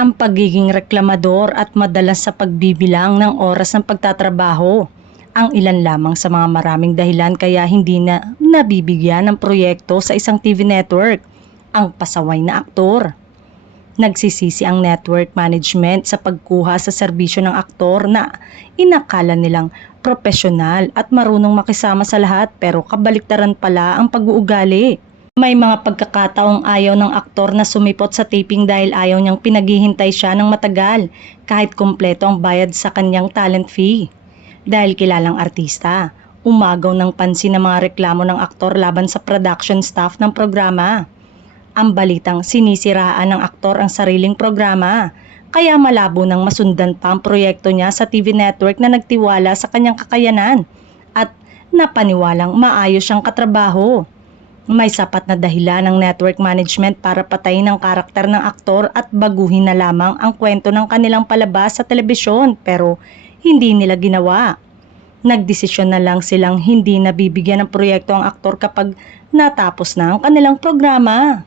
ang pagiging reklamador at madalas sa pagbibilang ng oras ng pagtatrabaho. Ang ilan lamang sa mga maraming dahilan kaya hindi na nabibigyan ng proyekto sa isang TV network ang pasaway na aktor. Nagsisisi ang network management sa pagkuha sa serbisyo ng aktor na inakala nilang profesional at marunong makisama sa lahat pero kabaliktaran pala ang pag-uugali. May mga pagkakataong ayaw ng aktor na sumipot sa taping dahil ayaw niyang pinaghihintay siya ng matagal kahit kumpleto ang bayad sa kanyang talent fee. Dahil kilalang artista, umagaw ng pansin ng mga reklamo ng aktor laban sa production staff ng programa. Ang balitang sinisiraan ng aktor ang sariling programa, kaya malabo nang masundan pa ang proyekto niya sa TV network na nagtiwala sa kanyang kakayanan at napaniwalang maayos siyang katrabaho. May sapat na dahilan ng network management para patayin ang karakter ng aktor at baguhin na lamang ang kwento ng kanilang palabas sa telebisyon pero hindi nila ginawa. Nagdesisyon na lang silang hindi nabibigyan ng proyekto ang aktor kapag natapos na ang kanilang programa.